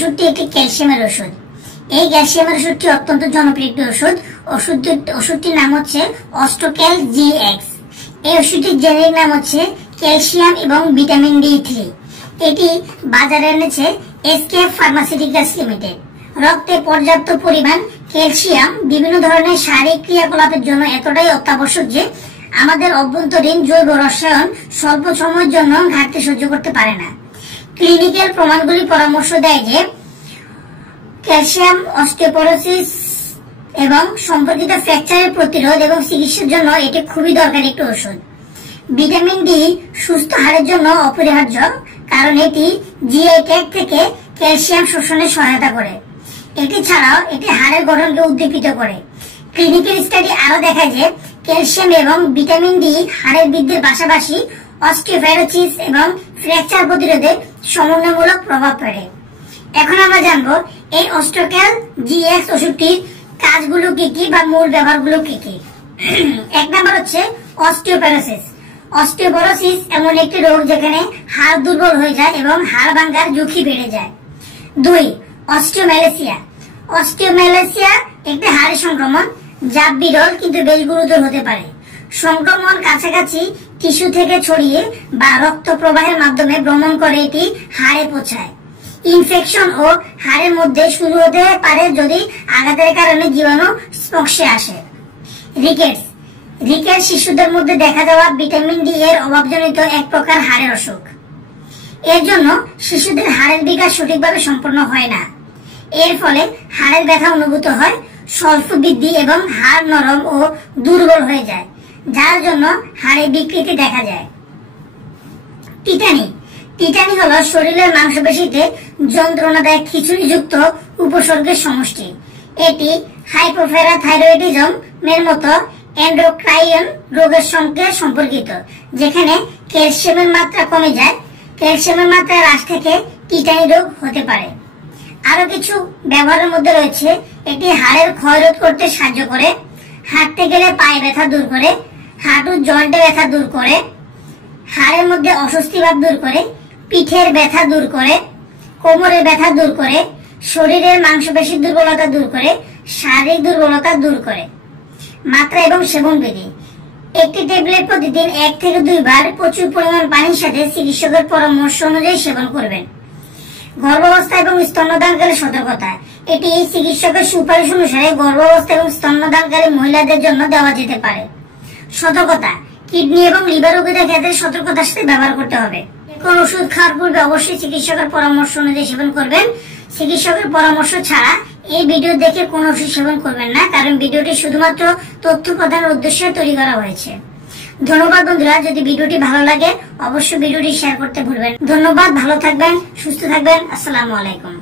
ওষুধটি একটি ক্যালসিয়ামের ওষুধ। এই ক্যালসিয়ামের ওষুধটি অত্যন্ত জনপ্রিয় একটি ওষুধ। ওষুধটির নাম হচ্ছে অস্টোক্যাল GX। এই ওষুধটির জেনেরিক নাম হচ্ছে ক্যালসিয়াম এবং ভিটামিন D3। এটি বাজারে এনেছে এসকেএফ ফার্মাসিউটিক্যালস লিমিটেড। রক্তে পর্যাপ্ত পরিমাণ ক্যালসিয়াম বিভিন্ন ধরনের শারীরিক ক্রিয়াকলাপের জন্য এতটাই অত্যাবশ্যক যে আমাদের অভ্যন্তরীণ জৈব রসায়ন স্বল্প সময়ের জন্য ঘাটতি সহ্য করতে পারে না। ক্লিনিক্যাল প্রমাণগুলি পরামর্শ দেয় যে ক্যালসিয়াম অস্টিওপোরোসিস এবং সম্পর্কিত ফ্র্যাকচারের প্রতিরোধ এবং চিকিৎসার জন্য এটি খুবই দরকারি একটি ওষুধ। ভিটামিন D সুস্থ হাড়ের জন্য অপরিহার্য, কারণ এটি জিআই ট্র্যাক্ট থেকে ক্যালসিয়াম শোষণে সহায়তা করে। এটি ছাড়াও এটি হাড়ের গঠনকে উদ্দীপিত করে। ক্লিনিক্যাল স্টাডি আরো দেখায় যে ক্যালসিয়াম এবং ভিটামিন D হাড়ের বৃদ্ধির পাশাপাশি অস্টিওপোরোসিস এবং ফ্র্যাকচার প্রতিরোধে সমন্বয়মূলক প্রভাব পড়ে। এখন আমরা জানবো এই অস্টোক্যাল GX ওষুধটির কাজগুলো কি কি বা মূল ব্যবহারগুলো কি কি। এক নাম্বার হচ্ছে অস্টিওপোরোসিস। অস্টিওপোরোসিস এমন একটি রোগ যেখানে হাড় দুর্বল হয়ে যায় এবং হাড় ভাঙার ঝুঁকি বেড়ে যায়। 2. অস্টিওম্যালেসিয়া। অস্টিওম্যালেসিয়া একটি হাড়ের সংক্রমণ যা বিরল কিন্তু বেশ গুরুতর হতে পারে। সংক্রমণ কাছাকাছি টিস্যু থেকে ছড়িয়ে বা রক্ত প্রবাহের মাধ্যমে ভ্রমণ করে এটি হাড়ে পৌঁছায়। ইনফেকশন ও হাড়ের মধ্যে শুরু হতে পারে যদি আঘাতের কারণে জীবাণু স্পর্শে আসে। রিকেটস। রিকেটস শিশুদের মধ্যে দেখা যাওয়া ভিটামিন D এর অভাবজনিত এক প্রকার হাড়ের অসুখ। এর জন্য শিশুদের হাড়ের বিকাশ সঠিকভাবে সম্পন্ন হয় না। এর ফলে হাড়ের ব্যথা অনুভূত হয়, স্বল্প বৃদ্ধি এবং হাড় নরম ও দুর্বল হয়ে যায়, যার জন্য হাড়ে বিকৃতি দেখা যায়। টিটানি। টিটানি হলো শরীরের মাংসপেশিতে যন্ত্রণাদায়ক খিঁচুনিযুক্ত উপসর্গের সমষ্টি। এটি হাইপোপ্যারাথাইরয়েডিজম এর মতো এন্ডোক্রাইন রোগের সঙ্গে সম্পর্কিত, যেখানে ক্যালসিয়ামের মাত্রা কমে যায়। ক্যালসিয়ামের মাত্রা হ্রাস থেকে টিটানি রোগ হতে পারে। আরো কিছু ব্যবহারের মধ্যে রয়েছে এটি হাড়ের ক্ষয়রোধ করতে সাহায্য করে, হাঁটতে গেলে পায়ে ব্যথা দূর করে, হাঁটুর জয়েন্টে ব্যথা দূর করে, হাড়ের মধ্যে অস্বস্তি ভাব দূর করে, পিঠের ব্যথা দূর করে, কোমরের ব্যথা দূর করে, শরীরের মাংসপেশির দুর্বলতা দূর করে, শারীরিক দুর্বলতা দূর করে। মাত্রা এবং সেবন বিধি। একটি ট্যাবলেট প্রতিদিন 1 থেকে 2 বার প্রচুর পরিমাণ পানির সাথে চিকিৎসকের পরামর্শ অনুযায়ী সেবন করবেন। গর্ভাবস্থা এবং স্তন্যদানকারী সতর্কতা। এটি চিকিৎসকের সুপারিশ অনুসারে গর্ভাবস্থা এবং স্তন্যদানকারী মহিলাদের জন্য দেওয়া যেতে পারে। সতর্কতা। কিডনি এবং লিভার রোগীদের ক্ষেত্রে সতর্কতার সাথে ব্যবহার করতে হবে। কোন ওষুধ খাওয়ার পূর্বে অবশ্যই চিকিৎসকের পরামর্শ অনুযায়ী সেবন করবেন। চিকিৎসকের পরামর্শ ছাড়া এই ভিডিও দেখে কোন ওষুধ সেবন করবেন না, কারণ ভিডিওটি শুধুমাত্র তথ্য প্রদানের উদ্দেশ্যে তৈরি করা হয়েছে। ধন্যবাদ বন্ধুরা। যদি ভিডিওটি ভালো লাগে অবশ্যই ভিডিওটি শেয়ার করতে ভুলবেন। ধন্যবাদ। ভালো থাকবেন, সুস্থ থাকবেন। আসসালামু আলাইকুম।